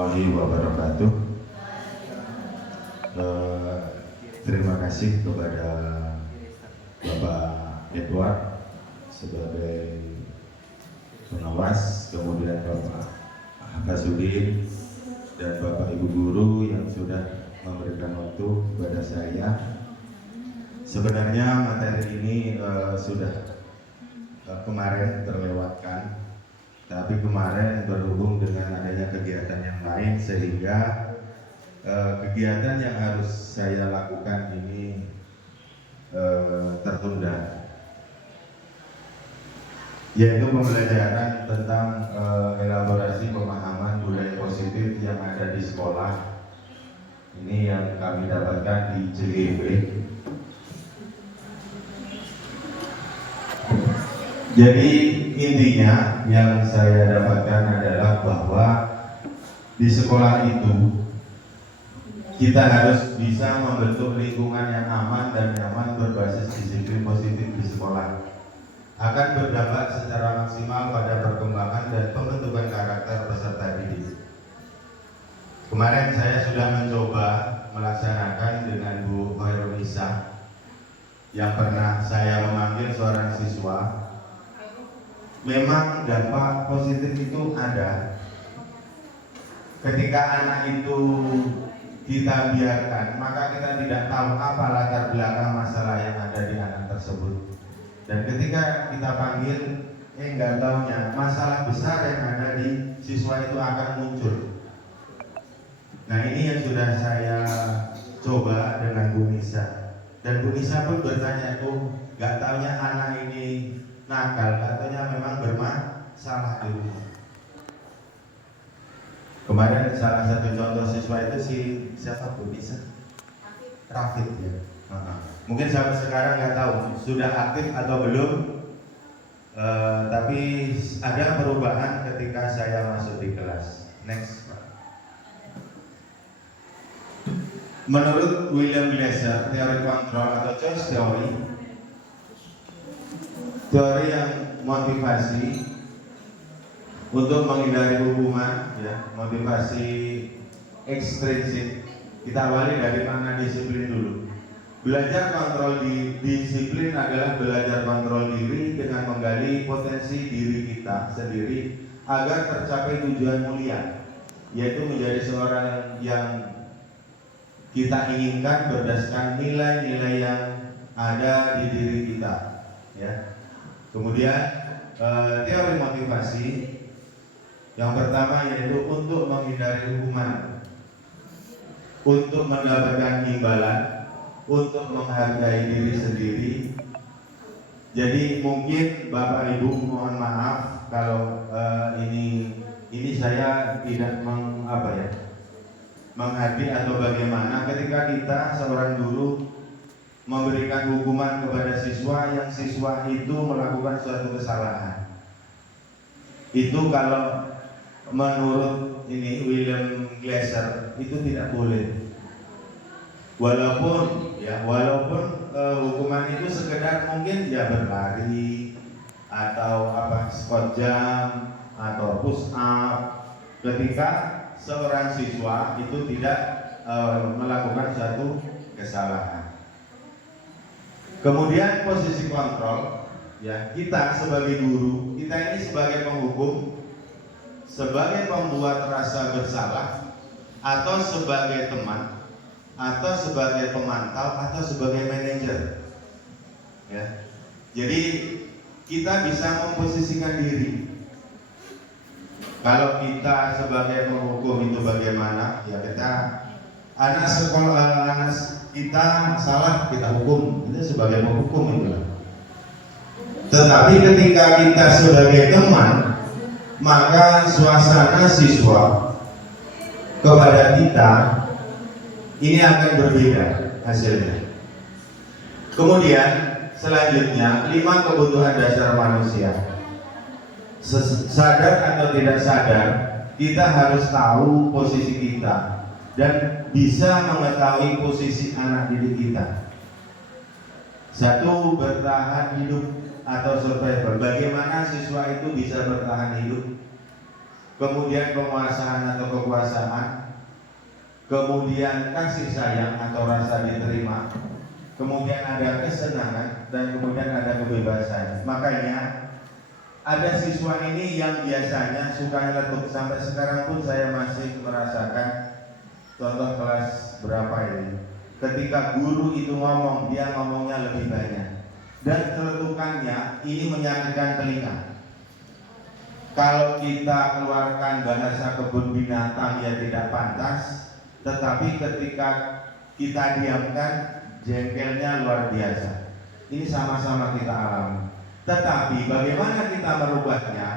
Warahmatullahi wabarakatuh. Terima kasih kepada Bapak Edward sebagai pengawas, kemudian Bapak Hasudin dan Bapak Ibu Guru yang sudah memberikan waktu kepada saya. Sebenarnya materi ini sudah kemarin terlewatkan, tapi kemarin berhubung dengan adanya kegiatan yang lain sehingga kegiatan yang harus saya lakukan ini tertunda, yaitu pembelajaran tentang elaborasi pemahaman budaya positif yang ada di sekolah. Ini yang kami dapatkan di JEB. Jadi intinya yang saya dapatkan adalah bahwa di sekolah itu kita harus bisa membentuk lingkungan yang aman dan nyaman berbasis disiplin positif di sekolah. Akan berdampak secara maksimal pada perkembangan dan pembentukan karakter peserta didik. Kemarin saya sudah mencoba melaksanakan dengan Bu Hoirunisa yang pernah saya memanggil seorang siswa. Memang dampak positif itu ada. Ketika anak itu kita biarkan, maka kita tidak tahu apa latar belakang masalah yang ada di anak tersebut. Dan ketika kita panggil, nggak taunya masalah besar yang ada di siswa itu akan muncul. Nah, ini yang sudah saya coba dengan Bu Nisa. Dan Bu Nisa pun bertanya tuh, nggak taunya anak ini nakal, katanya memang bermasalah di rumah. Kemarin salah satu contoh siswa itu siapa Bu Nisa? Rafid ya. Mungkin sampai sekarang nggak tahu sudah aktif atau belum, tapi ada perubahan ketika saya masuk di kelas. Next. Menurut William Glasser, teori kontrol atau choice theory, teori yang motivasi untuk menghindari hukuman, ya, motivasi ekstrinsik. Kita awali dari mana disiplin dulu. Belajar kontrol disiplin adalah belajar kontrol diri dengan menggali potensi diri kita sendiri agar tercapai tujuan mulia, yaitu menjadi seorang yang kita inginkan berdasarkan nilai-nilai yang ada di diri kita, ya. Kemudian teori motivasi yang pertama yaitu untuk menghindari hukuman, untuk mendapatkan imbalan, untuk menghargai diri sendiri. Jadi mungkin Bapak Ibu mohon maaf kalau ini saya tidak menghargai atau bagaimana ketika kita seorang guru memberikan hukuman kepada siswa yang siswa itu melakukan suatu kesalahan. Itu kalau menurut William Glasser itu tidak boleh. Walaupun hukuman itu sekedar mungkin ya berlari atau squat jump atau push up, ketika seorang siswa itu tidak melakukan suatu kesalahan. Kemudian posisi kontrol, ya, kita sebagai guru, kita ini sebagai penghukum, sebagai pembuat rasa bersalah, atau sebagai teman, atau sebagai pemantau, atau sebagai manajer, ya. Jadi kita bisa memposisikan diri. Kalau kita sebagai penghukum itu bagaimana? Ya, kita anak kita salah, kita hukum, itu sebagai penghukum itu. Tetapi ketika kita sebagai teman, maka suasana siswa kepada kita ini akan berbeda hasilnya. Kemudian selanjutnya 5 kebutuhan dasar manusia. Sadar atau tidak sadar, kita harus tahu posisi kita dan bisa mengetahui posisi anak didik kita. Satu, bertahan hidup atau survival. Bagaimana siswa itu bisa bertahan hidup? kemudian penguasaan atau kekuasaan, kemudian kasih sayang atau rasa diterima, kemudian ada kesenangan, dan kemudian ada kebebasan. Makanya ada siswa ini yang biasanya suka nyeletuk. Sampai sekarang pun saya masih merasakan. Contoh kelas berapa ini, ketika guru itu ngomong, dia ngomongnya lebih banyak, dan celetukannya ini menyakitkan telinga. Kalau kita keluarkan bahasa kebun binatang ya tidak pantas, tetapi ketika kita diamkan, jengkelnya luar biasa. Ini sama-sama kita alami. Tetapi bagaimana kita merubahnya?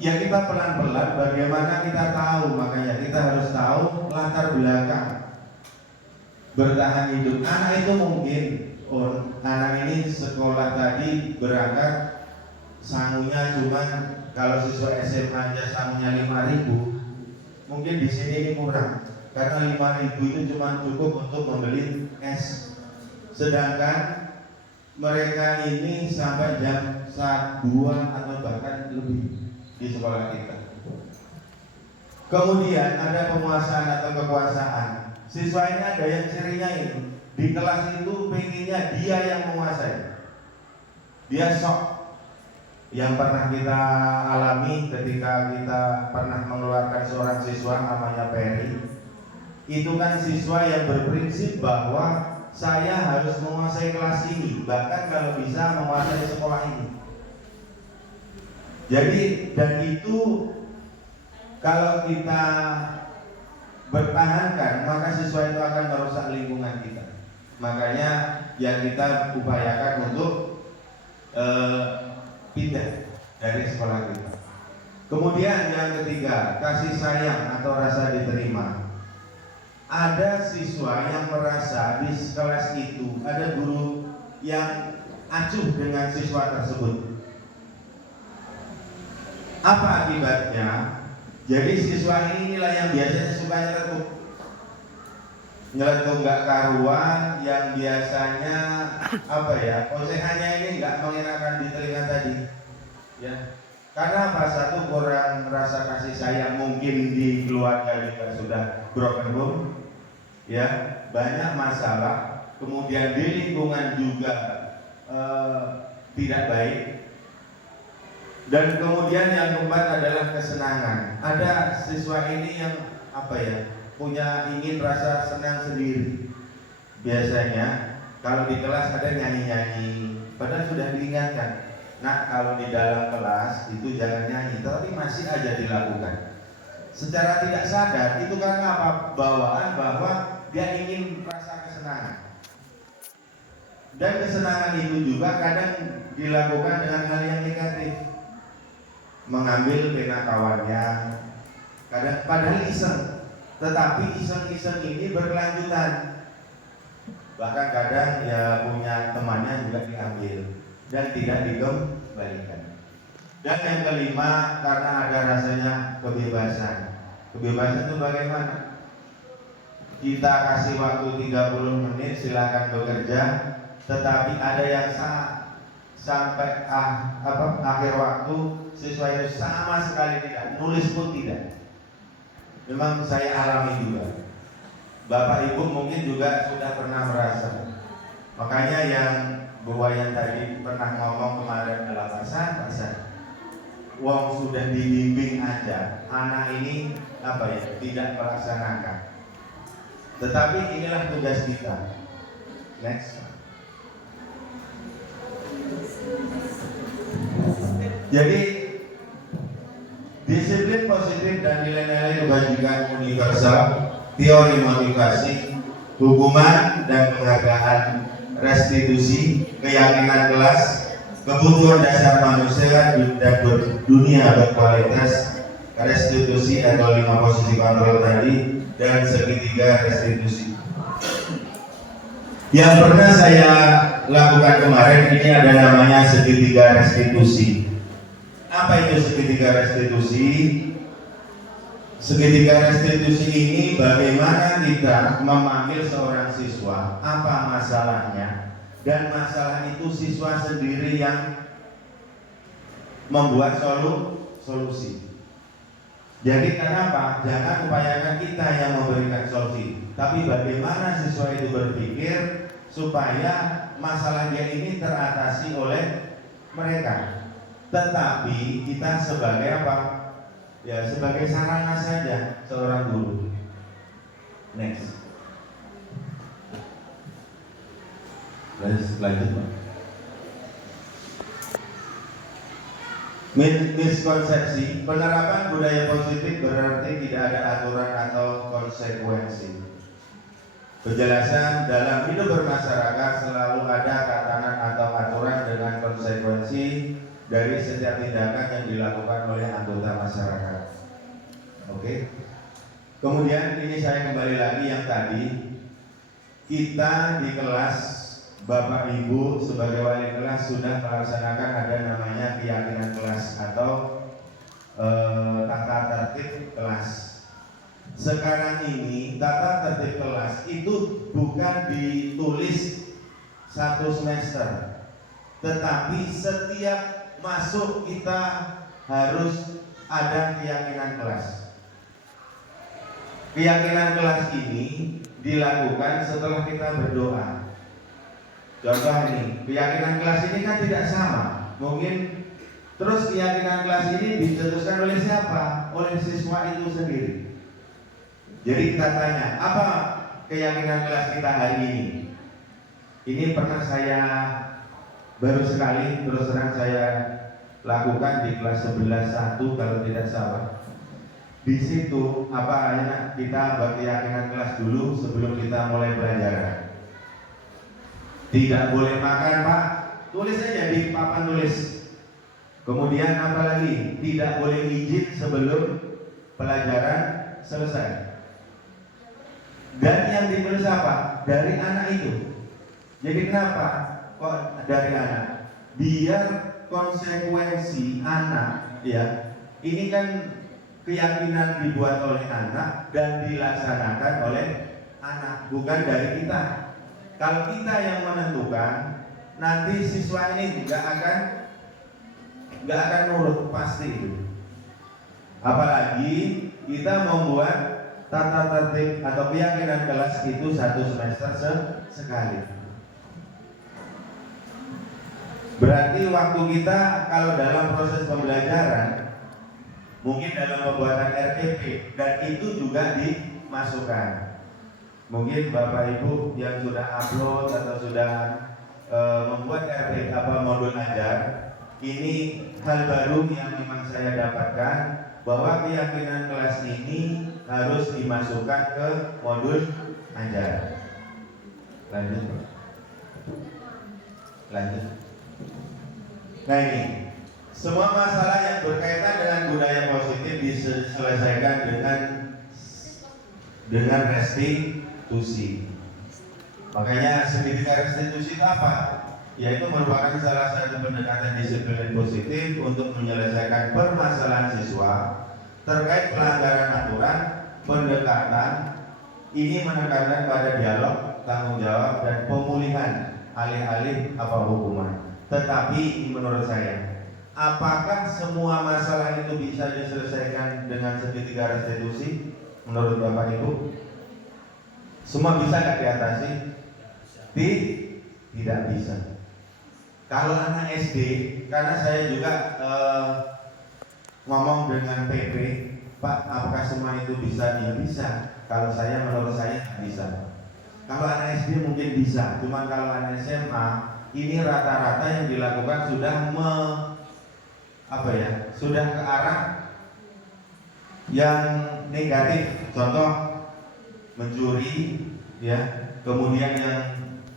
Ya kita pelan-pelan. Bagaimana kita tahu? Makanya kita harus tahu latar belakang bertahan hidup. Anak itu mungkin, anak ini sekolah tadi berangkat sangunya cuma, kalau siswa SMA aja sangunya 5.000, mungkin di sini ini kurang, karena 5.000 itu cuma cukup untuk membeli es. Sedangkan mereka ini sampai jam 1, 2 atau bahkan lebih di sekolah kita. Kemudian ada penguasaan atau kekuasaan. Siswa ini ada yang cirinya ini, di kelas itu pengennya dia yang menguasai, dia sok. Yang pernah kita alami ketika kita pernah mengeluarkan seorang siswa namanya Perry. Itu kan siswa yang berprinsip bahwa saya harus menguasai kelas ini, bahkan kalau bisa menguasai sekolah ini. Jadi, dan itu kalau kita bertahankan, maka siswa itu akan merusak lingkungan kita. Makanya yang kita upayakan untuk pindah dari sekolah kita. Kemudian yang ketiga, kasih sayang atau rasa diterima. Ada siswa yang merasa di kelas itu ada guru yang acuh dengan siswa tersebut. Apa akibatnya? Jadi siswa ini inilah yang biasanya suka nyeletuk nggak karuan, yang biasanya ocehannya ini nggak mengenakan di telinga tadi, ya. Karena apa? Satu, kurang rasa kasih sayang, mungkin di keluarga juga sudah broken home, ya, banyak masalah. Kemudian di lingkungan juga tidak baik. Dan kemudian yang keempat adalah kesenangan. Ada siswa ini yang punya ingin rasa senang sendiri. Biasanya kalau di kelas ada nyanyi-nyanyi, padahal sudah diingatkan, nah kalau di dalam kelas itu jangan nyanyi, tapi masih aja dilakukan. Secara tidak sadar itu karena apa? Bawaan bahwa dia ingin rasa kesenangan. Dan kesenangan itu juga kadang dilakukan dengan hal yang negatif. Mengambil pena kawannya, kadang padahal iseng, tetapi iseng-iseng ini berkelanjutan. Bahkan kadang ya punya temannya juga diambil dan tidak dikembalikan. Dan yang kelima, karena ada rasanya kebebasan. Kebebasan itu bagaimana? Kita kasih waktu 30 menit silakan bekerja, tetapi ada yang sampai akhir waktu siswa itu sama sekali tidak, nulis pun tidak. Memang saya alami juga. Bapak Ibu mungkin juga sudah pernah merasa. Makanya yang Bu Wayan tadi pernah ngomong kemarin adalah pasan. Wong sudah dibimbing aja, anak ini tidak melaksanakan. Tetapi inilah tugas kita. Next. Jadi disiplin positif dan nilai-nilai kebajikan universal, teori motivasi, hukuman dan penghargaan, restitusi, keyakinan kelas, kebutuhan dasar manusia dan dunia berkualitas, restitusi atau 5 posisi kontrol tadi, dan segitiga restitusi. Yang pernah saya lakukan kemarin ini ada namanya segitiga restitusi. Apa itu segitiga restitusi? Segitiga restitusi ini bagaimana kita memanggil seorang siswa, apa masalahnya, dan masalah itu siswa sendiri yang membuat solusi. Jadi kenapa? Jangan upayakan kita yang memberikan solusi, tapi bagaimana siswa itu berpikir supaya masalah dia ini teratasi oleh mereka. Tetapi kita sebagai apa? Ya sebagai sarana saja seorang guru. Next. Lanjut Pak. Miskonsepsi, penerapan budaya positif berarti tidak ada aturan atau konsekuensi. Penjelasan, dalam hidup bermasyarakat selalu ada tatanan atau aturan dengan konsekuensi dari setiap tindakan yang dilakukan oleh anggota masyarakat. Oke. Kemudian ini saya kembali lagi yang tadi, kita di kelas, Bapak Ibu sebagai wali kelas sudah melaksanakan ada namanya keyakinan kelas atau tata tertib kelas. Sekarang ini tata tertib kelas itu bukan ditulis satu semester, tetapi setiap masuk kita harus ada keyakinan kelas. Keyakinan kelas ini dilakukan setelah kita berdoa. Contoh ini, keyakinan kelas ini kan tidak sama. Mungkin terus keyakinan kelas ini dicetuskan oleh siapa? Oleh siswa itu sendiri. Jadi kita tanya, apa keyakinan kelas kita hari ini? Ini pernah saya baru sekali terus terang saya lakukan di kelas 11.1 kalau tidak salah. Di situ apa enak kita buat keyakinan kelas dulu sebelum kita mulai pelajaran. Tidak boleh makan Pak, tulis saja di papan tulis. Kemudian apa lagi? Tidak boleh izin sebelum pelajaran selesai. Dan yang ditulis apa? Dari anak itu. Jadi kenapa kok dari anak? Biar konsekuensi anak, ya. Ini kan keyakinan dibuat oleh anak dan dilaksanakan oleh anak, bukan dari kita. Kalau kita yang menentukan, nanti siswa ini nggak akan nurut pasti itu. Apalagi kita membuat tata tertib atau keyakinan kelas itu satu semester sekali. Berarti waktu kita kalau dalam proses pembelajaran, mungkin dalam pembuatan RTP dan itu juga dimasukkan. Mungkin Bapak Ibu yang sudah upload atau sudah membuat RTP modul ajar, ini hal baru yang memang saya dapatkan bahwa keyakinan kelas ini harus dimasukkan ke modul ajar. Lanjut. Nah ini, semua masalah yang berkaitan dengan budaya positif diselesaikan dengan restitusi. Makanya segitiga restitusi itu apa? Yaitu merupakan salah satu pendekatan disiplin positif untuk menyelesaikan permasalahan siswa terkait pelanggaran aturan. Pendekatan ini menekankan pada dialog, tanggung jawab, dan pemulihan alih-alih hukuman. Tetapi menurut saya, apakah semua masalah itu bisa diselesaikan dengan segitiga restitusi? Menurut Bapak Ibu, semua bisa nggak diatasi? Tidak bisa. Kalau anak SD, karena saya juga ngomong dengan PP, Pak, apakah semua itu bisa? Ya bisa. Kalau menurut saya nggak bisa. Kalau anak SD mungkin bisa, cuma kalau anak SMA ini rata-rata yang dilakukan sudah ke arah yang negatif. Contoh mencuri, ya. Kemudian yang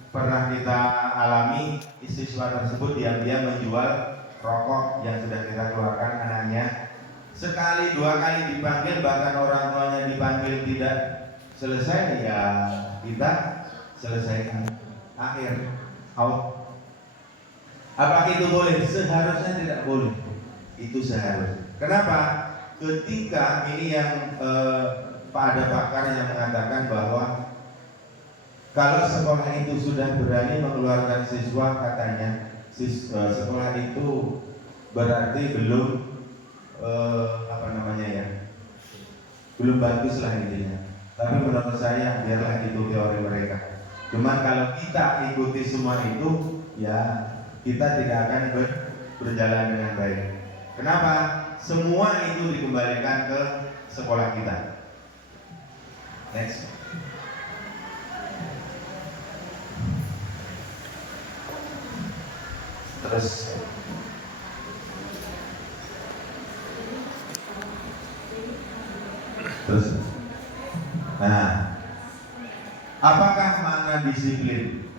pernah kita alami, siswa tersebut diam-diam menjual rokok yang sudah kita keluarkan anaknya. Sekali dua kali dipanggil, bahkan orang tuanya dipanggil tidak selesai, ya kita selesaikan. Akhir out. Apakah itu boleh? Seharusnya tidak boleh. Itu seharusnya. Kenapa? Ketika ini yang ada pakar yang mengatakan bahwa kalau sekolah itu sudah berani mengeluarkan siswa, katanya sekolah itu berarti belum belum bagus lah intinya. Tapi menurut saya biarlah itu teori mereka. Cuman kalau kita ikuti semua itu, ya kita tidak akan berjalan dengan baik. Kenapa? Semua itu dikembalikan ke sekolah kita. Next. Terus nah, apakah makna disiplin?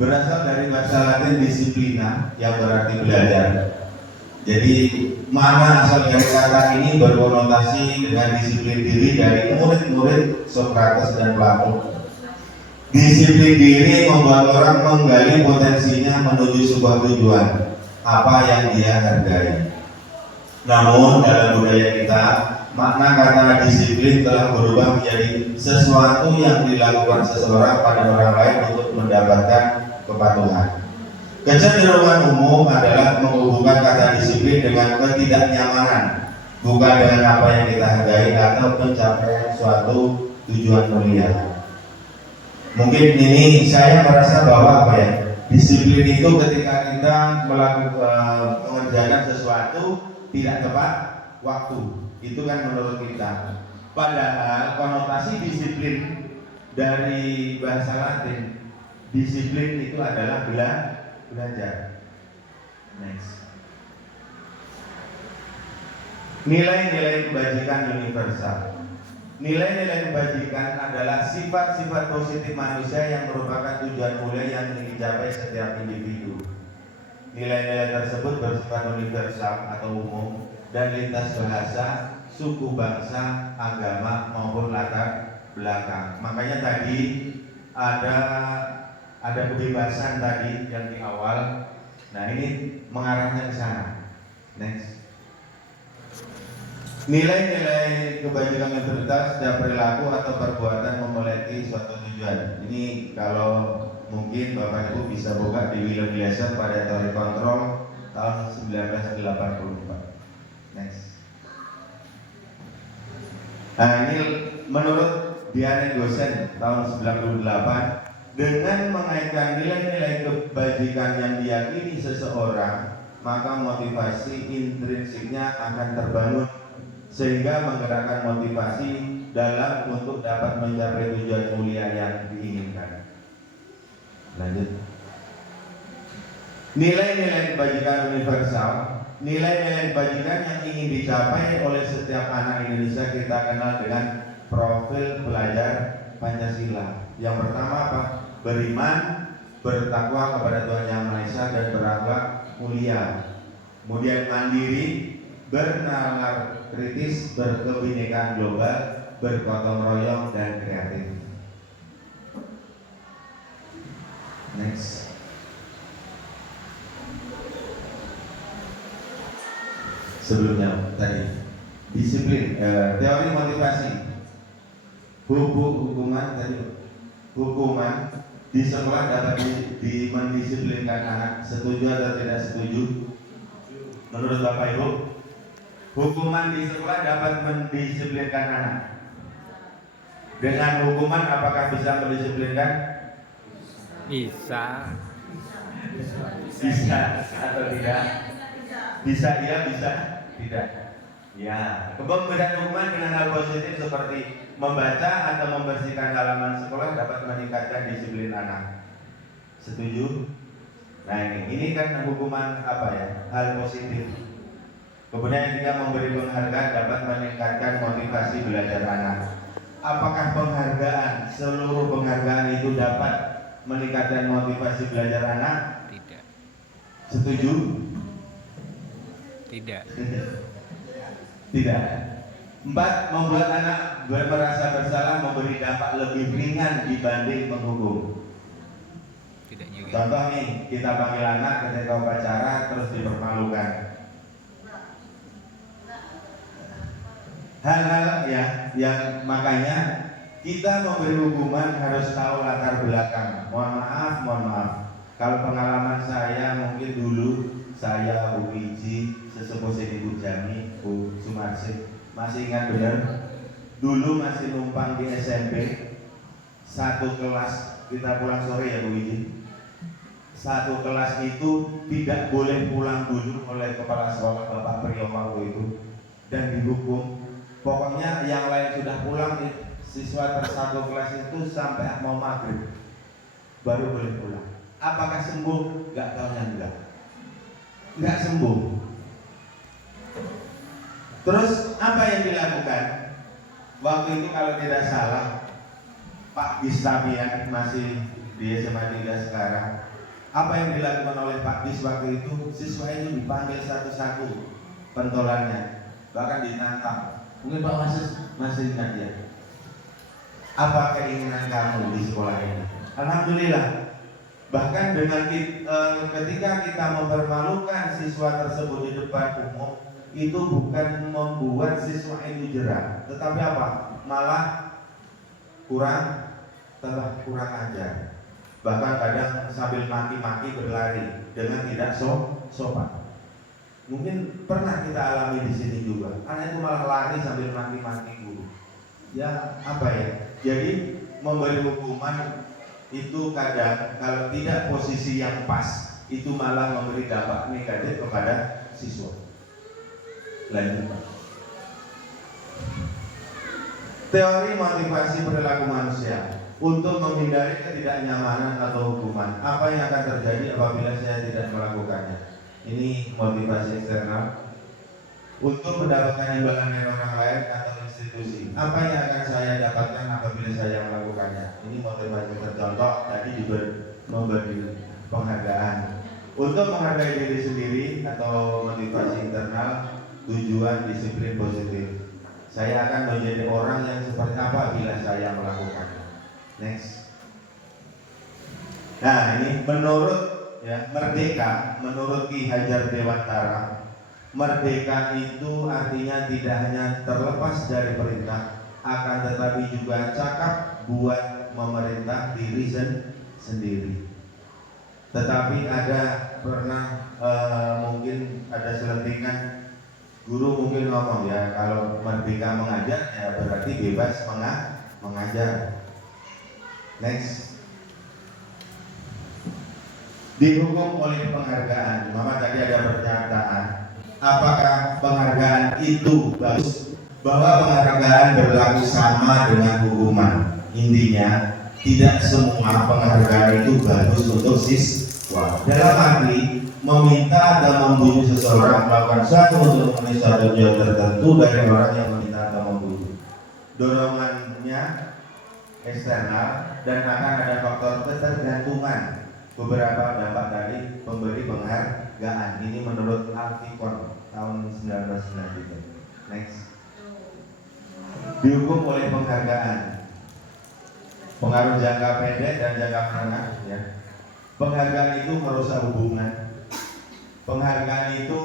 Berasal dari bahasa Latin disiplina yang berarti belajar. Jadi makna asal dari kata ini berkonotasi dengan disiplin diri dari murid-murid Sokrates dan Plato. Disiplin diri membuat orang menggali potensinya menuju sebuah tujuan, apa yang dia hargai. Namun dalam budaya kita, makna kata disiplin telah berubah menjadi sesuatu yang dilakukan seseorang pada orang lain untuk mendapatkan kepatuhan. Kecenderungan umum adalah menghubungkan kata disiplin dengan ketidaknyamanan, bukan dengan apa yang kita hargai atau pencapaian suatu tujuan mulia. Mungkin ini saya merasa bahwa apa ya, disiplin itu ketika kita mengerjakan sesuatu tidak tepat waktu, itu kan menurut kita. Padahal konotasi disiplin dari bahasa Latin, disiplin itu adalah belajar. Next. Nilai-nilai kebajikan universal. Nilai-nilai kebajikan adalah sifat-sifat positif manusia yang merupakan tujuan mulia yang ingin dicapai setiap individu. Nilai-nilai tersebut bersifat universal atau umum dan lintas bahasa, suku, bangsa, agama maupun latar belakang. Makanya tadi ada kebebasan tadi yang di awal. Nah, ini mengarahnya ke sana. Next. Nilai-nilai kebajikan universal setiap perilaku atau perbuatan memiliki suatu tujuan. Ini kalau mungkin Bapak Ibu bisa buka di William Glasser pada teori kontrol tahun 1984. Next. Nah, ini menurut Diane Gosen tahun 98, dengan mengaitkan nilai-nilai kebajikan yang diyakini seseorang, maka motivasi intrinsiknya akan terbangun sehingga menggerakkan motivasi dalam untuk dapat mencapai tujuan mulia yang diinginkan. Lanjut. Nilai-nilai kebajikan universal, nilai-nilai kebajikan yang ingin dicapai oleh setiap anak Indonesia kita kenal dengan profil pelajar Pancasila. Yang pertama apa? Beriman, bertakwa kepada Tuhan Yang Maha Esa dan berakhlak mulia. Kemudian mandiri, bernalar kritis, berkebinekaan global, bergotong royong dan kreatif. Next. Sebelumnya tadi disiplin, teori motivasi, hukuman tadi, hukuman di sekolah dapat mendisiplinkan anak. Setuju atau tidak setuju? Menurut Bapak Ibu, hukuman di sekolah dapat mendisiplinkan anak. Dengan hukuman apakah bisa mendisiplinkan? Bisa. Bisa atau tidak? Bisa iya, bisa tidak. Ya, pemberian hukuman dengan hal positif seperti membaca atau membersihkan halaman sekolah dapat meningkatkan disiplin anak. Setuju? Nah, ini kan hukuman apa ya? Hal positif. Kemudian jika memberi penghargaan dapat meningkatkan motivasi belajar anak. Apakah penghargaan, seluruh penghargaan itu dapat meningkatkan motivasi belajar anak? Tidak. Setuju? Tidak. Tidak. 4. Membuat anak merasa bersalah, memberi dampak lebih ringan dibanding menghukum. Tidak juga. Contoh nih, kita panggil anak ketika upacara terus dipermalukan. Hal-hal ya yang makanya kita memberi hukuman harus tahu latar belakang. Mohon maaf. Kalau pengalaman saya mungkin dulu saya Bu Wiji, sesepuh sini Bu Jami, Bu Sumarsih, masih ingat benar dulu masih numpang di SMP, satu kelas, kita pulang sore ya Bu Wiji, satu kelas itu tidak boleh pulang dulu oleh kepala sekolah Bapak Priyo waktu itu, dan dihukum. Pokoknya yang lain sudah pulang, siswa tersatu kelas itu sampai mau maghrib baru boleh pulang. Apakah sembuh? Gak tahunya enggak sembuh. Terus apa yang dilakukan? Waktu itu kalau tidak salah Pak Gistabian masih di SMA 3 sekarang. Apa yang dilakukan oleh Pak Gis waktu itu? Siswa itu dipanggil satu-satu pentolannya, bahkan ditantang. Mungkin Pak masih ingat ya. Apa keinginan kamu di sekolah ini? Alhamdulillah. Bahkan dengan ketika kita mempermalukan siswa tersebut di depan umum, itu bukan membuat siswa itu jerah, tetapi apa? Malah kurang ajar. Bahkan kadang sambil maki-maki berlari dengan tidak sopan. Mungkin pernah kita alami di sini juga. Anak itu malah lari sambil maki-maki guru. Ya apa ya? Jadi memberi hukuman itu kadang kalau tidak posisi yang pas itu malah memberi dampak negatif kepada siswa. Lanjut Pak. Teori motivasi perilaku manusia untuk menghindari ketidaknyamanan atau hukuman. Apa yang akan terjadi apabila saya tidak melakukannya? Ini motivasi eksternal untuk mendapatkan imbalan dari orang lain atau institusi. Apa yang akan saya dapatkan apabila saya melakukannya? Ini motivasi tercontoh tadi juga memberi penghargaan. Untuk menghargai diri sendiri atau motivasi internal, tujuan disiplin positif. Saya akan menjadi orang yang seperti apa bila saya melakukannya. Next. Nah ini menurut merdeka, menurut Ki Hajar Dewantara, merdeka itu artinya tidak hanya terlepas dari perintah, akan tetapi juga cakap buat memerintah diri sendiri. Tetapi ada pernah mungkin ada selentingan guru mungkin ngomong ya, kalau merdeka mengajar ya berarti bebas mengajar. Next. Dihukum oleh penghargaan. Mama tadi ada pernyataan, apakah penghargaan itu bagus? Bahwa penghargaan berlaku sama dengan hukuman. Intinya tidak semua penghargaan itu bagus untuk siswa. Dalam arti meminta atau membujuk seseorang melakukan suatu untuk memenuhi suatu tujuan tertentu dari orang yang meminta atau membujuk. Dorongannya eksternal dan akan ada faktor ketergantungan. Beberapa dampak dari pemberi penghargaan. Ini menurut Alfikon tahun 1993. Next. Dihukum oleh penghargaan. Pengaruh jangka pendek dan jangka menengah ya. Penghargaan itu merusak hubungan. Penghargaan itu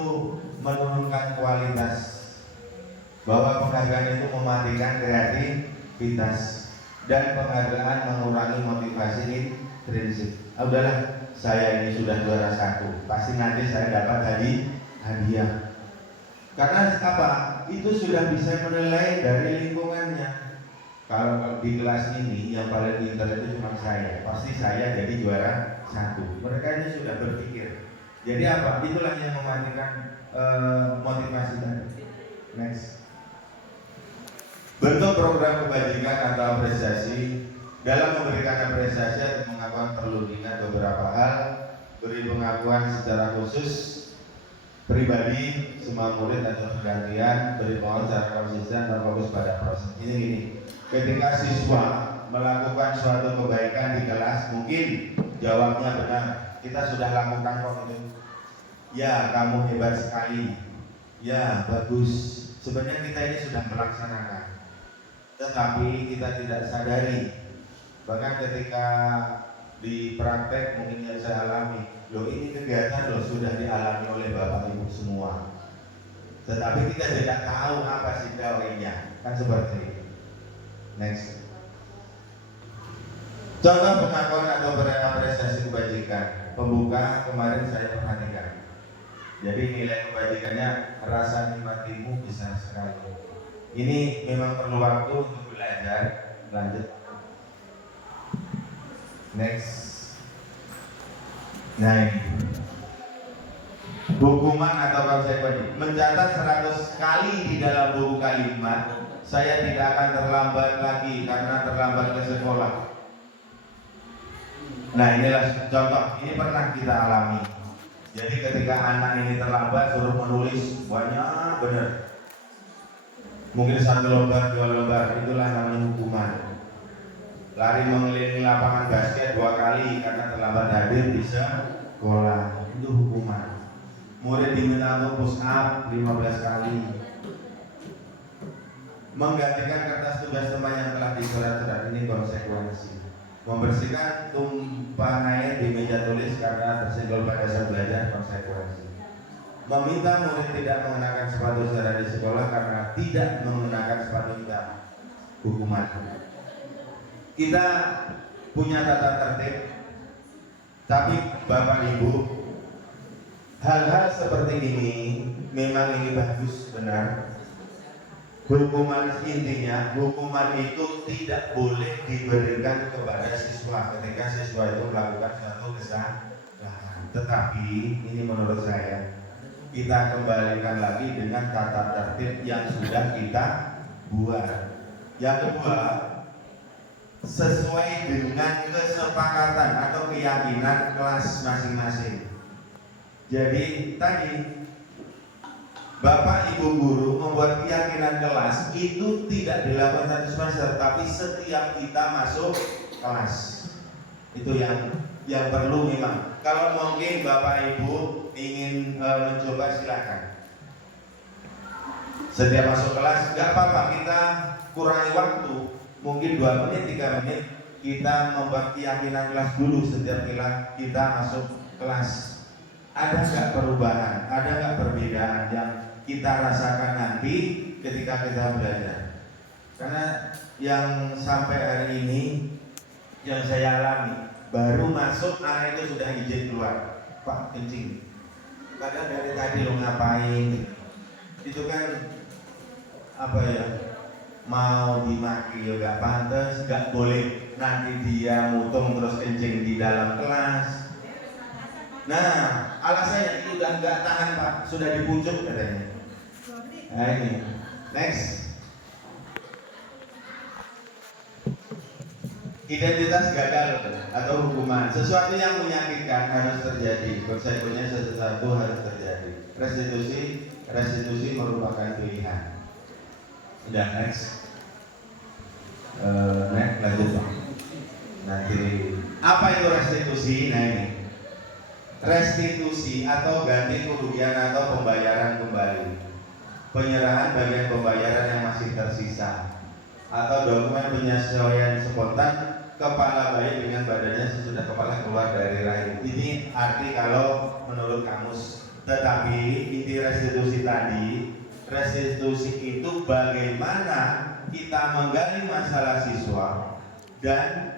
menurunkan kualitas. Bahwa penghargaan itu mematikan kreativitas dan penghargaan mengurangi motivasi intrinsik. Udahlah, saya ini sudah juara 1, pasti nanti saya dapat hadiah. Karena apa? Itu sudah bisa menilai dari lingkungannya. Kalau di kelas ini yang paling pintar itu cuma saya, pasti saya jadi juara 1. Mereka ini sudah berpikir. Jadi apa? Itulah yang mematikan motivasi tadi. Next. Bentuk program kebajikan atau apresiasi. Dalam memberikan apresiasi atau pengakuan perlu diingat beberapa hal. Beri pengakuan secara khusus pribadi, semua murid atau pergantian. Beri pengakuan secara konsisten dan fokus pada proses. Ini gini, ketika siswa melakukan suatu kebaikan di kelas, mungkin jawabnya benar, kita sudah lakukan kok itu. Ya, kamu hebat sekali. Ya, bagus. Sebenarnya kita ini sudah melaksanakan, tetapi kita tidak sadari. Bahkan ketika di praktek mungkin yang saya alami, loh ini kegiatan loh sudah dialami oleh Bapak Ibu semua, tetapi kita tidak tahu apa sih teorinya, kan seperti itu. Next. Contoh pengakuan atau apresiasi kebajikan. Pembuka kemarin saya perhatikan. Jadi nilai kebajikannya, rasa nikmatimu besar sekali. Ini memang perlu waktu untuk belajar. Lanjut. Next. Nah ini. Hukuman atau konsekuensi. Mencatat 100 kali di dalam buku kalimat, saya tidak akan terlambat lagi karena terlambat ke sekolah. Nah inilah contoh, ini pernah kita alami. Jadi ketika anak ini terlambat suruh menulis banyak benar. Mungkin 1 lembar, 2 lembar, itulah namanya hukuman. Lari mengelilingi lapangan basket 2 kali karena terlambat hadir di sekolah, itu hukuman. Murid diminta untuk push up 15 kali. Menggantikan kertas tugas teman yang telah dicoret-coret, ini konsekuensi. Membersihkan tumpahan air di meja tulis karena tersenggol pada saat belajar, konsekuensi. Meminta murid tidak mengenakan sepatu secara di sekolah karena tidak menggunakan sepatu hitam, hukuman. Kita punya tata tertib, tapi Bapak Ibu, hal-hal seperti ini memang ini bagus, benar. Hukuman intinya, hukuman itu tidak boleh diberikan kepada siswa ketika siswa itu melakukan suatu kesalahan. Tetapi ini menurut saya, kita kembalikan lagi dengan tata tertib yang sudah kita buat. Yang kedua, sesuai dengan kesepakatan atau keyakinan kelas masing-masing. Jadi tadi Bapak Ibu guru membuat keyakinan kelas itu tidak dilakukan satu semester, tapi setiap kita masuk kelas. Itu yang perlu memang. Kalau mungkin Bapak Ibu ingin mencoba, silakan. Setiap masuk kelas nggak apa-apa, kita kurangi waktu, mungkin 2 menit, 3 menit, kita membuat keyakinan kelas dulu setiap kita masuk kelas. Ada nggak perubahan, ada nggak perbedaan yang kita rasakan nanti ketika kita belajar? Karena yang sampai hari ini yang saya alami, baru masuk anak itu sudah izin keluar, Pak kencing. Padahal dari tadi lo ngapain? Itu kan apa ya? Mau dimaki ya nggak pantas, nggak boleh nanti dia mutung terus kencing di dalam kelas. Nah, alasannya itu udah nggak tahan Pak, sudah dipucuk katanya. Nah ini, next. Identitas gagal atau hukuman, sesuatu yang menyakitkan harus terjadi, konsekuensinya sesuatu harus terjadi. Restitusi merupakan pilihan. Udah next. Next lanjut Pak. Nanti apa itu restitusi? Nah ini. Restitusi atau ganti kerugian atau pembayaran kembali, penyerahan bagian pembayaran yang masih tersisa, atau dokumen penyesuaian spontan kepala bayi dengan badannya sesudah kepala keluar dari rahim. Ini arti kalau menurut kamus. Tetapi inti restitusi tadi, restitusi itu bagaimana kita menggali masalah siswa dan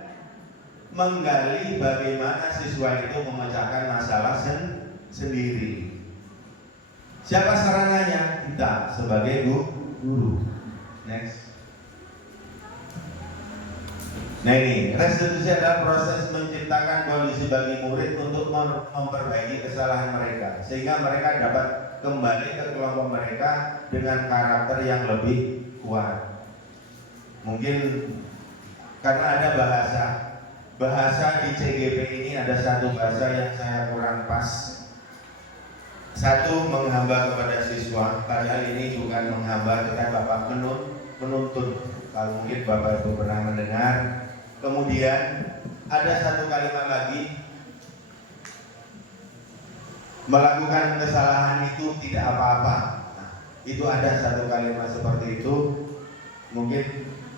menggali bagaimana siswa itu memecahkan masalah sendiri. Siapa sarananya? Kita sebagai guru. Next. Nah ini, restitusi adalah proses menciptakan kondisi bagi murid untuk memperbaiki kesalahan mereka, sehingga mereka dapat kembali ke kelompok mereka dengan karakter yang lebih kuat. Mungkin karena ada bahasa di CGP ini ada satu bahasa yang saya kurang pas. Satu, menghamba kepada siswa, padahal ini bukan menghamba, kita Bapak menuntun. Kalau mungkin Bapak Ibu pernah mendengar. Kemudian ada satu kalimat lagi, melakukan kesalahan itu tidak apa-apa. Nah, itu ada satu kalimat seperti itu. Mungkin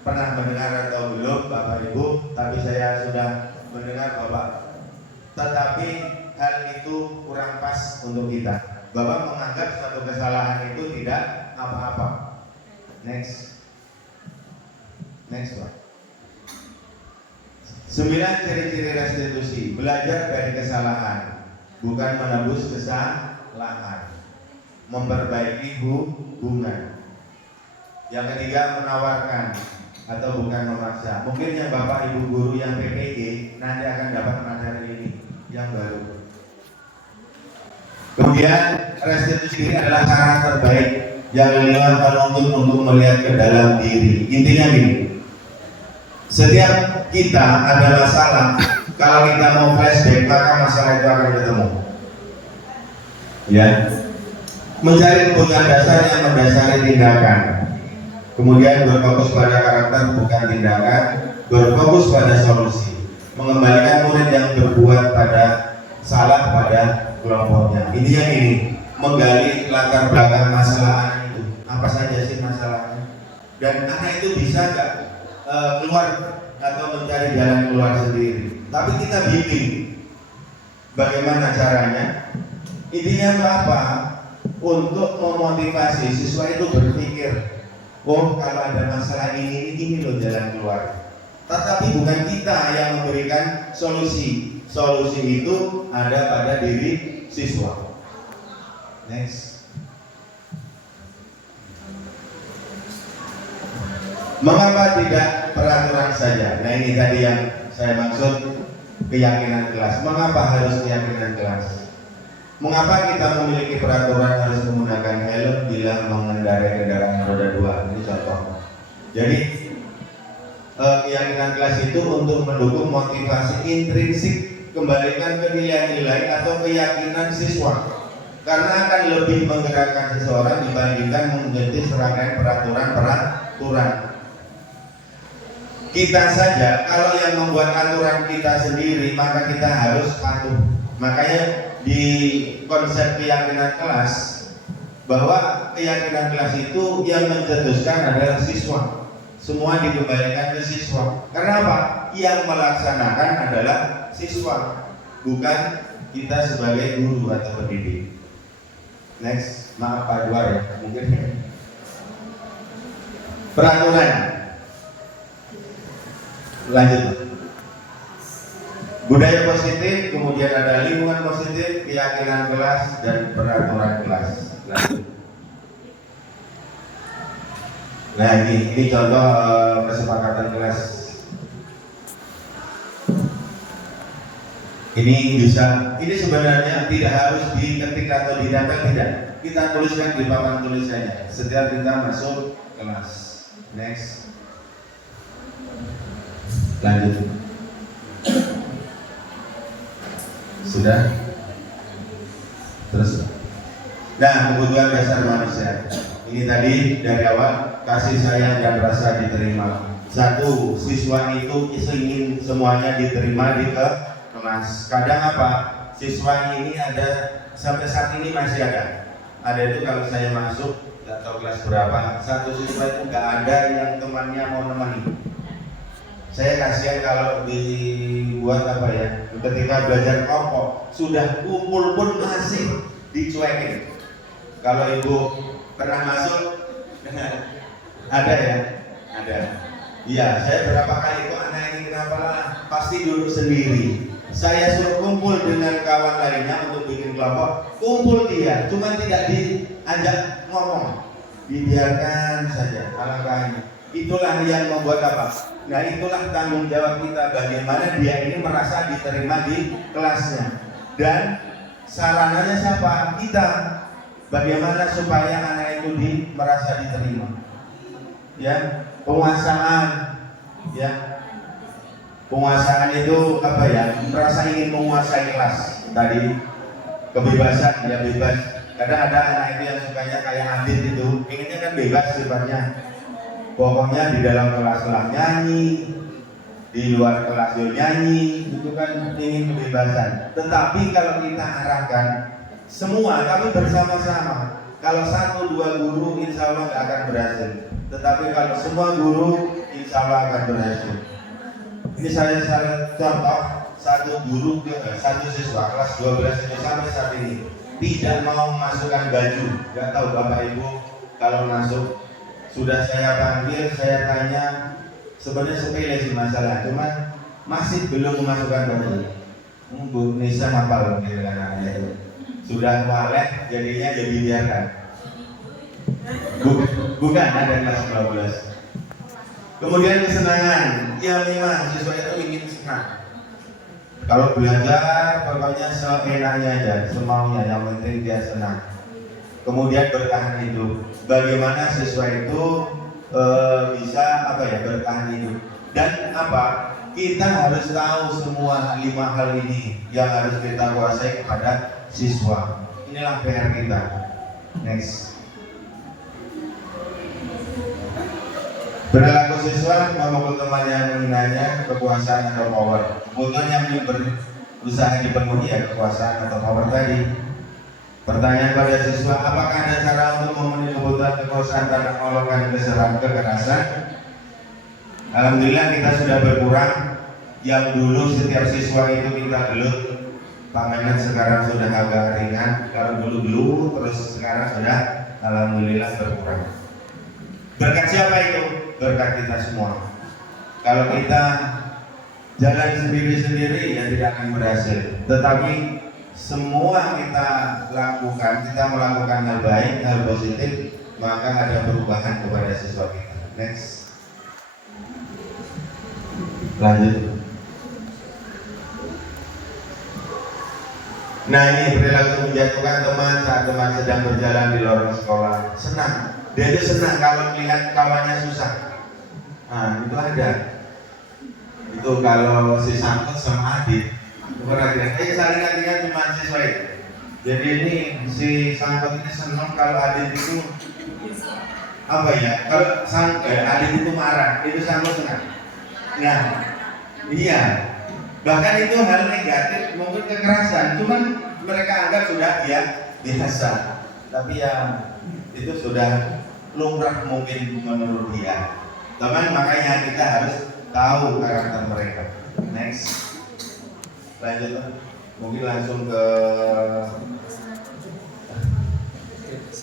pernah mendengar atau belum Bapak Ibu, tapi saya sudah mendengar Bapak. Tetapi hal itu kurang pas untuk kita. Bapak menganggap suatu kesalahan itu tidak apa-apa. Next Pak. 9 ciri-ciri restitusi. Belajar dari kesalahan, bukan menebus kesalahan. Memperbaiki hubungan. Yang ketiga menawarkan atau bukan memaksa. Mungkin yang Bapak Ibu guru yang PPG nanti akan dapat materi ini yang baru. Kemudian restitusi ini adalah cara terbaik yang dilakukan untuk melihat ke dalam diri. Intinya gini, setiap kita ada masalah, kalau kita mau flashback maka masalah itu akan ketemu. Ya, mencari kebutuhan dasar yang mendasari tindakan. Kemudian berfokus pada karakter bukan tindakan, berfokus pada solusi, mengembalikan murid yang berbuat pada salah pada kelompoknya. Intinya ini, menggali latar belakang masalah anak itu. Apa saja sih masalahnya? Dan anak itu bisa nggak keluar atau mencari jalan keluar sendiri. Tapi kita bimbing bagaimana caranya. Intinya apa? Untuk memotivasi siswa itu berpikir, oh kalau ada masalah ini loh jalan keluar. Tetapi bukan kita yang memberikan solusi. Solusi itu ada pada diri siswa. Next. Mengapa tidak peraturan saja? Nah ini tadi yang saya maksud, keyakinan kelas. Mengapa harus keyakinan kelas? Mengapa kita memiliki peraturan harus menggunakan helm bila mengendarai kendaraan roda 2? Ini contoh. Jadi keyakinan kelas itu untuk mendukung motivasi intrinsik, kembalikan ke nilai-nilai atau keyakinan siswa. Karena akan lebih menggerakkan seseorang dibandingkan mengikuti serangkaian peraturan. Kita saja kalau yang membuat aturan kita sendiri maka kita harus patuh. Makanya di konsep keyakinan kelas bahwa keyakinan kelas itu yang mencetuskan adalah siswa. Semua dikembalikan ke siswa. Karena apa? Yang melaksanakan adalah siswa, bukan kita sebagai guru atau pendidik. Next, maaf Pak Duar ya, mungkin peraturan. Lanjut. Budaya positif, kemudian ada lingkungan positif, keyakinan kelas, dan peraturan kelas. Lanjut. Nah ini contoh kesepakatan kelas. Ini bisa, ini sebenarnya tidak harus diketik atau ditempel, tidak. Kita tuliskan di papan tulisannya setiap kita masuk kelas. Next. Lanjut. Sudah? Terus. Nah, kebutuhan dasar manusia. Ini tadi dari awal, kasih sayang dan rasa diterima. Satu, siswa itu ingin semuanya diterima di kelas. Kadang apa? Siswa ini ada sampai saat ini masih ada. Ada itu kalau saya masuk, nggak tahu kelas berapa, satu siswa itu nggak ada yang temannya mau nemani. Saya kasihan kalau dibuat apa ya, ketika belajar kelompok sudah kumpul pun masih dicuekin. Kalau ibu pernah masuk, ada ya, ada. Iya, saya berapa kali kok anak ini kenapa lah, pasti duduk sendiri. Saya suruh kumpul dengan kawan lainnya untuk bikin kelompok, kumpul dia, cuma tidak diajak ngomong, dibiarkan saja. Alangkah ini. Itulah yang membuat apa? Nah itulah tanggung jawab kita, bagaimana dia ini merasa diterima di kelasnya. Dan sarananya siapa? Kita. Bagaimana supaya anak itu merasa diterima? Ya, penguasaan. Ya, penguasaan itu apa ya? Merasa ingin menguasai kelas. Tadi kebebasan, ya bebas. Kadang ada anak itu yang sukanya kayak Adit itu, inginnya kan bebas sifatnya. Pokoknya di dalam kelas nyanyi, di luar kelas nyanyi, itu kan ingin kebebasan. Tetapi kalau kita arahkan semua, tapi bersama-sama. Kalau 1-2 guru, insya Allah nggak akan berhasil. Tetapi kalau semua guru, insya Allah akan berhasil. Ini saya contoh satu siswa kelas 12 itu sampai saat ini tidak mau memasukkan baju. Nggak tahu Bapak Ibu kalau masuk. Sudah saya panggil, saya tanya, sebenarnya sepele sih masalah, cuman masih belum memasukkan baju. Bu Nisa hafal gitu kan anaknya itu. Sudah walek, jadinya jadi biarkan. Bukan, ada kelas 12. Kemudian kesenangan, ya memang siswa itu ingin senang. Kalau belajar pokoknya seenaknya aja, semaunya, yang penting dia senang. Kemudian bertahan hidup. Bagaimana siswa itu bisa bertahan hidup? Dan kita harus tahu semua 5 hal ini yang harus kita kuasai kepada siswa. Inilah PR kita. Next. Perilaku siswa memukul teman yang menghinanya, kekuasaan atau power. Kebutuhan yang berusaha dipenuhi ya kekuasaan atau power tadi. Pertanyaan pada siswa, apakah ada cara untuk memenuhi kebutuhan kekuasaan tanpa melakukan kekerasan? Alhamdulillah kita sudah berkurang. Yang dulu setiap siswa itu kita gelut, Pak Memet sekarang sudah agak ringan. Kalau dulu terus sekarang sudah alhamdulillah berkurang. Berkat siapa itu? Berkat kita semua. Kalau kita jalan sendiri-sendiri ya tidak akan berhasil. Tetapi semua kita lakukan, kita melakukan hal baik, hal positif, maka ada perubahan kepada siswa kita. Next. Lanjut. Nah ini perilaku menjatuhkan teman saat teman sedang berjalan di lorong sekolah. Senang. Dia itu senang kalau melihat kawannya susah. Nah itu ada. Itu kalau si Sangkut sama Adit saling ingat cuma siswa itu. Jadi ini si Sangkut ini senang kalau Adit itu kalau Adit itu marah, itu Sangkut senang. Nah iya, bahkan itu hal negatif, mungkin kekerasan, cuman mereka anggap sudah biasa. Tapi ya itu sudah lumrah mungkin menurut dia. Teman, makanya kita harus tahu karakter mereka. Next. Lanjut. Mungkin langsung ke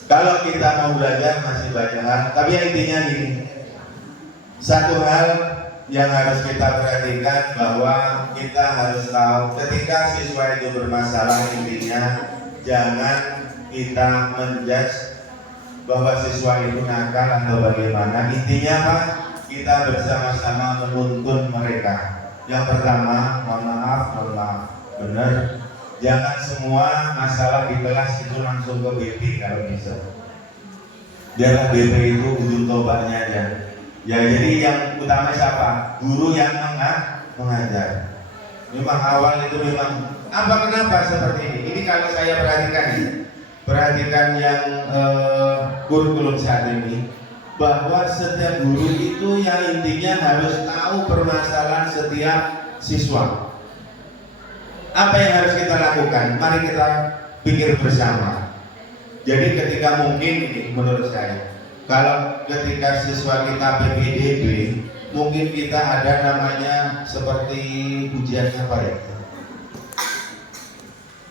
kalau kita mau belajar masih banyak hal, tapi yang intinya gini. Satu hal yang harus kita perhatikan bahwa kita harus tahu ketika siswa itu bermasalah, intinya jangan kita menjudge bahwa siswa itu nakal atau bagaimana. Intinya apa? Kita bersama-sama menuntun mereka. Yang pertama, mohon maaf, benar. Jangan semua masalah di kelas itu langsung ke BP kalau bisa. Biarlah BP itu ujung tombaknya aja. Ya jadi yang utama siapa? Guru yang mengajar. Memang awal itu memang kenapa seperti ini? Ini kalau saya perhatikan yang kurikulum saat ini, bahwa setiap guru itu yang intinya harus tahu permasalahan setiap siswa. Apa yang harus kita lakukan? Mari kita pikir bersama. Jadi ketika mungkin ini menurut saya, kalau ketika siswa kita PPDB, mungkin kita ada namanya seperti ujian apa ya?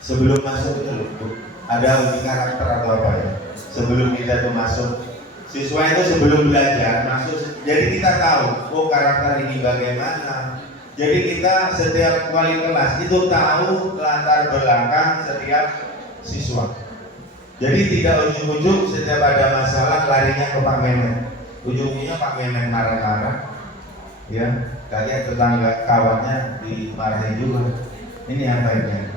Sebelum masuk itu ada uji karakter atau apa ya? Sebelum kita tuh masuk, siswa itu sebelum belajar masuk, jadi kita tahu, karakter ini bagaimana. Jadi kita setiap wali kelas itu tahu latar belakang setiap siswa. Jadi tidak ujung-ujung setiap ada masalah larinya ke Pak Memet. Ujungnya Pak Memet marah-marah, ya, kayak tetangga kawannya dimarahin juga. Ini apa ini?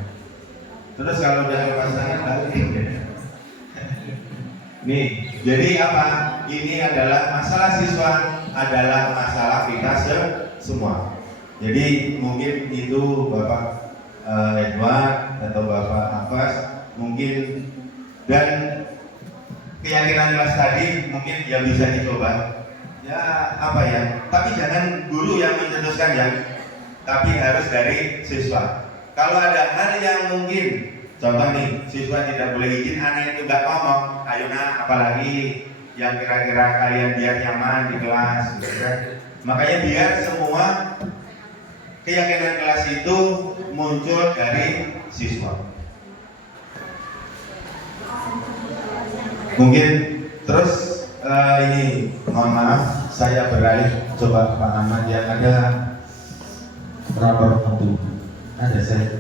Terus kalau udah pasangan lalu nih, jadi apa? Ini adalah masalah siswa, adalah masalah kita semua. Jadi mungkin itu Bapak Edward atau Bapak Abbas mungkin, dan keyakinan kelas tadi mungkin ya bisa dicoba. Ya tapi jangan guru yang mencetuskan ya, tapi harus dari siswa. Kalau ada hal yang mungkin, contoh nih, siswa tidak boleh izin anak itu nggak ngomong, ayo nah, apalagi yang kira-kira kalian biar nyaman di kelas, gitu kan? Makanya biar semua keyakinan kelas itu muncul dari siswa. Mungkin terus ini mohon maaf, saya beralih coba Pak Ahmad yang ada rapor untuk ada saya.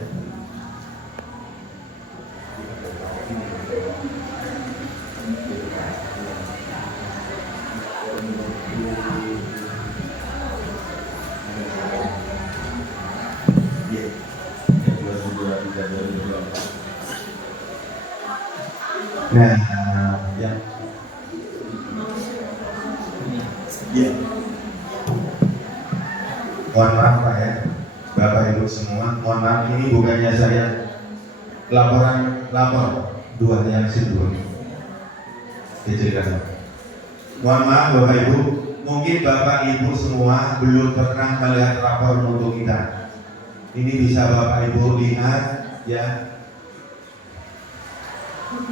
Nah, ya, ya. Mohon maaf Pak ya, Bapak Ibu semua, mohon maaf ini bukannya saya lapor dua yang dua. Kecilkan. Mohon maaf Bapak Ibu, mungkin Bapak Ibu semua belum pernah melihat rapor mutu kita. Ini bisa Bapak Ibu lihat ya.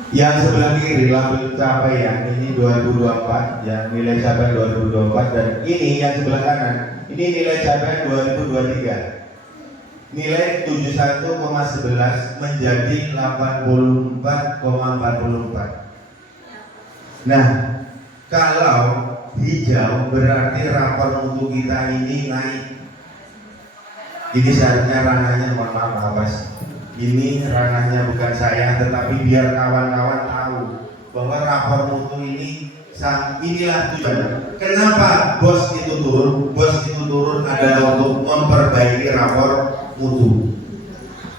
Yang sebelah kiri label capaian ini 2024 ya, nilai capaian 2024, dan ini yang sebelah kanan ini nilai capaian 2023. Nilai 71,11 menjadi 84,44. Nah, kalau hijau berarti rapor mutu kita ini naik. Ini seharusnya ranahnya, mohon maaf apa sih? Ini ranahnya bukan saya, tetapi biar kawan-kawan tahu bahwa rapor mutu ini inilah tujuannya. Kenapa bos itu turun? Bos itu turun adalah untuk memperbaiki rapor mutu.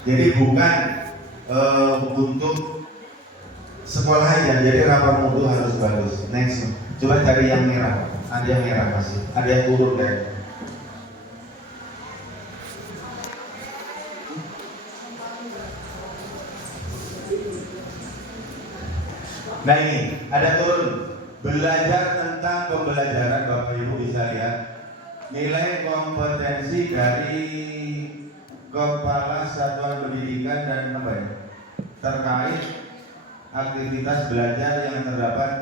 Jadi bukan untuk sekolah aja. Jadi rapor mutu harus bagus. Next, coba cari yang merah. Ada yang merah masih. Ada yang turun deh. Nah ini ada turun, belajar tentang pembelajaran. Bapak Ibu bisa lihat nilai kompetensi dari Kepala Satuan Pendidikan dan apa ya, terkait aktivitas belajar yang terdapat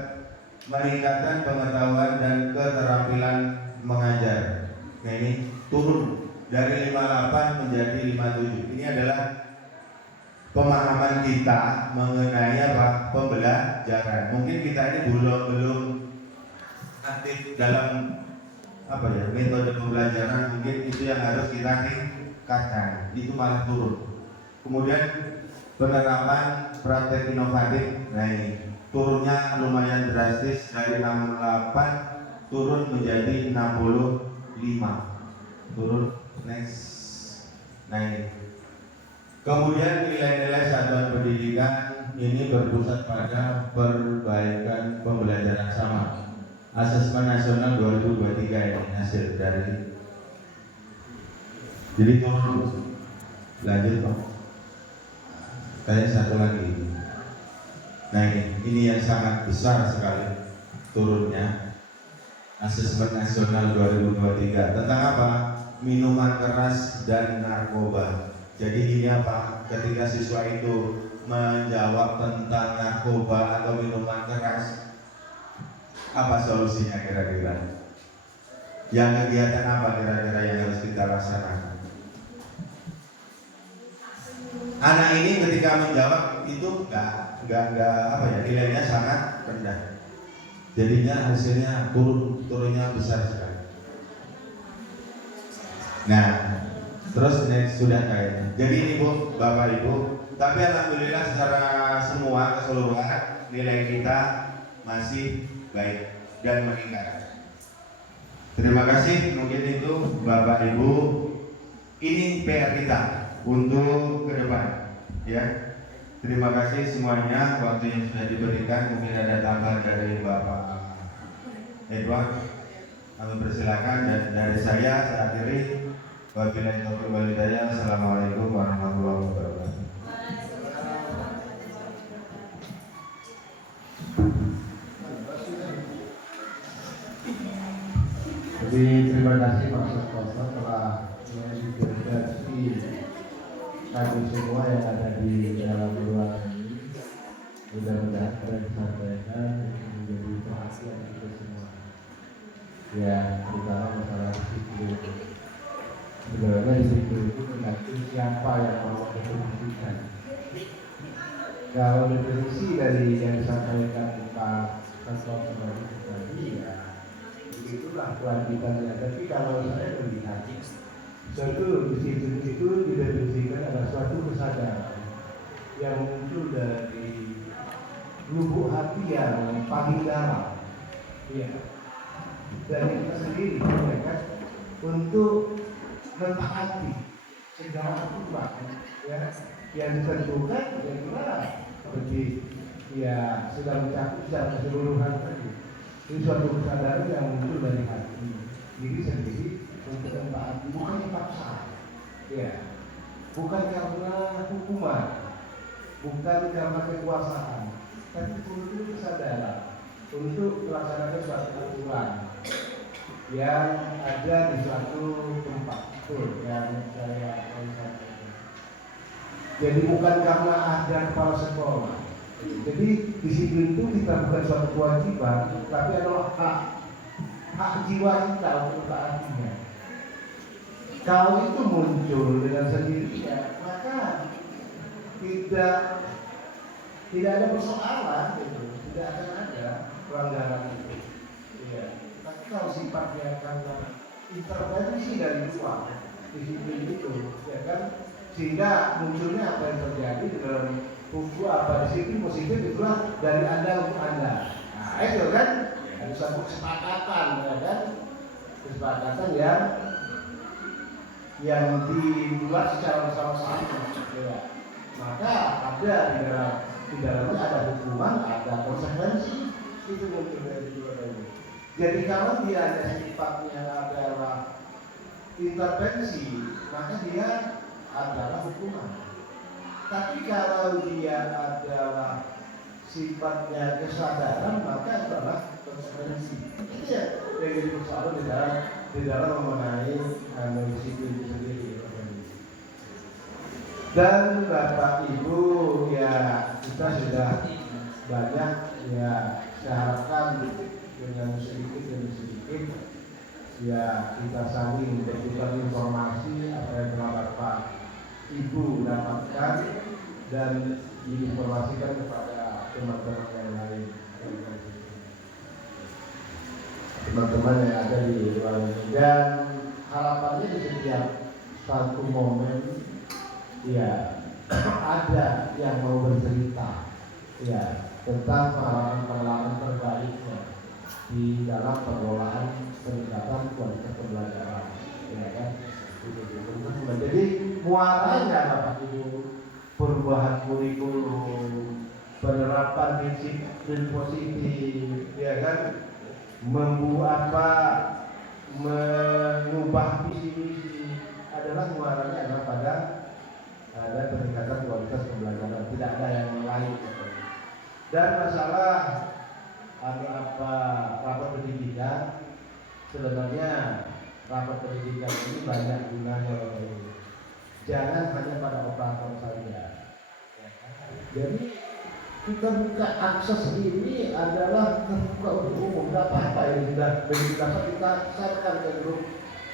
meningkatkan pengetahuan dan keterampilan mengajar. Nah ini turun dari 58 menjadi 57. Ini adalah pemahaman kita mengenai apa, pembelajaran. Mungkin kita ini belum aktif dalam apa ya, metode pembelajaran. Mungkin itu yang harus kita tingkatkan. Itu malah turun. Kemudian penerapan praktek inovatif. Nah ini turunnya lumayan drastis dari 68 turun menjadi 65. Turun. Next. Nah ini. Kemudian nilai-nilai satuan pendidikan ini berpusat pada perbaikan pembelajaran sama. Asesmen nasional 2023 ini hasil dari. Jadi turun. Lanjut Pak. Kayak satu lagi. Nah ini yang sangat besar sekali turunnya. Asesmen nasional 2023 tentang apa? Minuman keras dan narkoba. Jadi ini apa? Ketika siswa itu menjawab tentang narkoba atau minuman keras, apa solusinya kira-kira? Yang kegiatan apa kira-kira yang harus kita laksanakan? Anak ini ketika menjawab itu enggak apa ya, nilainya sangat rendah. Jadinya hasilnya turunnya besar sekali. Nah, terus next sudah kayaknya. Jadi ini Bu, Bapak Ibu, tapi alhamdulillah secara semua keseluruhan nilai kita masih baik dan meningkat. Terima kasih, mungkin itu Bapak Ibu. Ini PR kita untuk ke depan, ya. Terima kasih semuanya waktu yang sudah diberikan. Mungkin ada tambahan dari Bapak Edward. Kami persilakan, dan dari saya akhiri. Wabillahi taufiq wal hidayah. Assalamualaikum warahmatullahi wabarakatuh. Jadi terima kasih Pak Sutopo telah mengidentifikasi kami semua yang ada di dalam ruangan ini. Mudah-mudahan pada disampaikan menjadi perhatian kita semua. Ya, terutama masalah disiplin. Sebenarnya disiplin itu tergantung siapa yang mau mendefinisikan. Kalau definisi dari yang disampaikan Pak Sutopo tadi, ya begitulah kewajibannya. Tapi kalau saya melihat suatu disiplin itu didefinisikan adalah suatu kesadaran yang muncul dari lubuk hati yang paling dalam, ya, dari kita sendiri, ya kan, untuk mentaati segala aturan, ya, yang ditentukan, ya, seperti ya sudah mencakup secara keseluruhan tadi. Ini suatu kesadaran yang muncul dari hati diri sendiri untuk mentaati, bukan dipaksa, ya, bukan karena hukuman, bukan karena kekuasaan, tapi untuk kesadaran untuk melaksanakan suatu aturan yang ada di suatu tempat. Betul yang saya sampaikan. Jadi bukan karena ada kepala sekolah. Jadi disiplin itu kita bukan suatu kewajiban, tapi adalah hak jiwa kita untuk taatinya. Kalau itu muncul dengan sendirinya, maka tidak ada persoalan, gitu. Tidak akan ada pelanggaran itu. Ya. Tapi kalau sifatnya karena intervensi dari luar, disiplin itu, ya kan, sehingga munculnya apa yang terjadi di dalam buku apa disiplin positif itulah dari Anda untuk Anda. Nah itu kan ada satu kesepakatan, ya kan, kesepakatan yang dibuat secara bersama-sama. Ya. Maka ada di dalamnya ada hukuman, ada konsekuensi, itu mungkin dari dua ini. Jadi kalau dia ada sifatnya adalah intervensi, maka dia adalah hukuman. Tapi kalau dia adalah sifatnya kesadaran, maka adalah konsekuensi. Itu ya yang jadi persoalan di dalam mengenai disiplin itu sendiri. Dan Bapak Ibu, ya kita sudah banyak, ya saya harapkan dengan sedikit demi sedikit ya kita saling bertukar informasi apa yang telah Bapak Ibu dapatkan dan diinformasikan kepada teman-teman yang lain, teman-teman yang ada di luar negeri. Dan harapannya di setiap satu momen ya ada yang mau bercerita ya tentang pengalaman terbaiknya di dalam pengelolaan peningkatan kualitas pembelajaran, ya kan? Jadi muaranya Bapak Ibu, perubahan kurikulum, penerapan disiplin positif, ya kan? Mengubah visi misi adalah muaranya adalah pada ada peningkatan kualitas pembelajaran, tidak ada yang lain. Dan masalah rapat pendidikan, sebenarnya rapat pendidikan ini banyak gunanya Bapak Ibu. Jangan hanya pada operator saja. Jadi kita buka akses ini adalah terbuka untuk umum. Tidak apa-apa ini sudah dapat kita share ke grup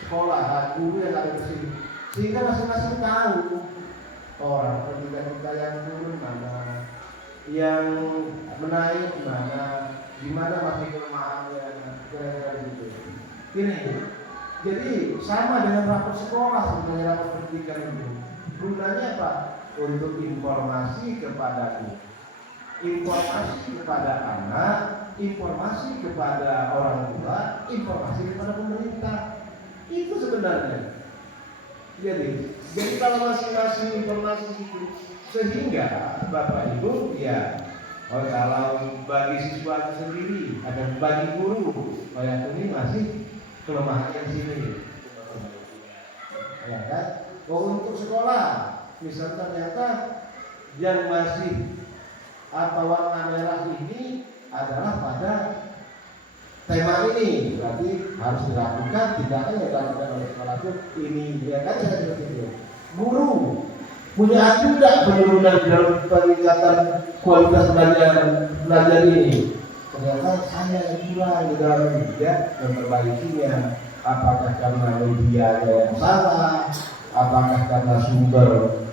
sekolah, guru yang ada di sini, sehingga masing-masing tahu orang pendidikan kita yang turun mana, yang menaik mana, di mana masih kelemahannya, kira-kira gitu. Gini, jadi sama dengan rapat sekolah sebenarnya rapat pendidikan itu. Gunanya apa? Untuk informasi kepada guru, informasi kepada anak, informasi kepada orang tua, informasi kepada pemerintah. Itu sebenarnya. Jadi kalau masing-masing informasi itu, sehingga Bapak Ibu ya, kalau bagi siswa itu sendiri, ada bagi guru, kayak ini masih kelemahannya di sini, ya kan? Untuk sekolah, misalnya ternyata yang masih warna merah ini adalah pada tema ini, berarti harus dilakukan tindakan yang dilakukan oleh sekolah ini, ya kan? Seperti itu. Guru punya hak juga penurunan dalam peningkatan kualitas belajar ini. Ternyata saya yang kurang di dalam media memperbaikinya. Apakah karena medianya yang salah? Apakah karena sumber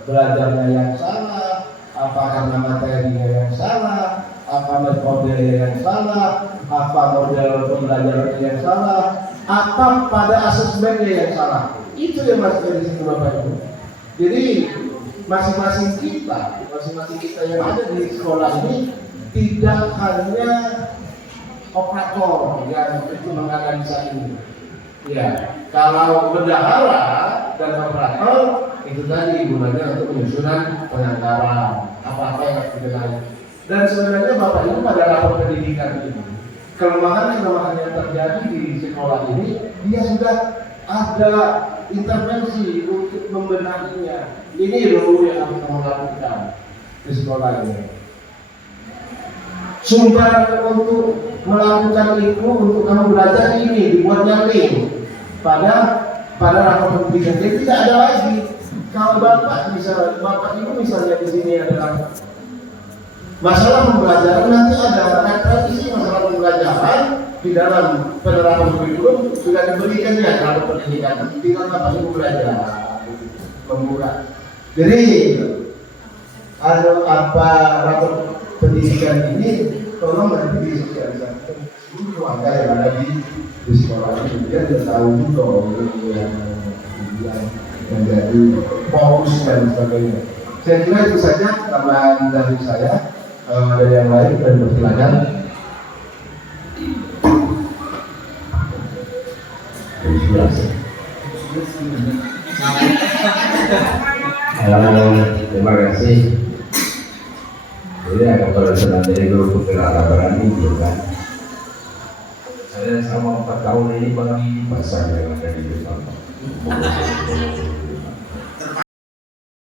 belajarnya yang salah? Apa karena materinya yang salah? Apa metode yang salah? Apa model pembelajarannya yang salah? Apa pada asesmennya yang salah? Itu yang masih dari situ Bapak Ibu. Jadi masing-masing kita yang ada di sekolah ini tidak hanya operator yang itu menganalisa ini. Ya, kalau bendahara dan operator itu tadi gunanya untuk penyusunan penganggaran apa-apa yang harus dikenai. Dan sebenarnya Bapak Ibu pada rapor pendidikan ini, kelemahan-kelemahan yang terjadi di sekolah ini, dia sudah ada intervensi untuk membenahinya. Ini dulu yang harus kamu lakukan di sekolah ini. Sumber untuk melakukan itu, untuk kamu belajar ini dibuatnya link pada rapor pendidikan. Jadi tidak ada lagi. Kalau Bapak Ibu misalnya di sini adalah masalah pembelajaran, nanti ada revisi masalah pembelajaran di dalam penerapan kurikulum sudah diberikan ya kalau pendidikan, tinggal Bapak Ibu belajar membuka. Jadi ada apa rapor pendidikan ini tolong nanti disosialisasikan seluruh keluarga yang ada di sekolah ini, dia sudah tahu juga yang menjadi fokus dan sebagainya. Saya kira itu saja tambahan dari saya. Ada yang lain dan bersilakan. Terima kasih. Jadi agak perasaan dari grup kekeluargaan ini kan. Saya sama 4 tahun ini bagi pasar yang ada di Jepang.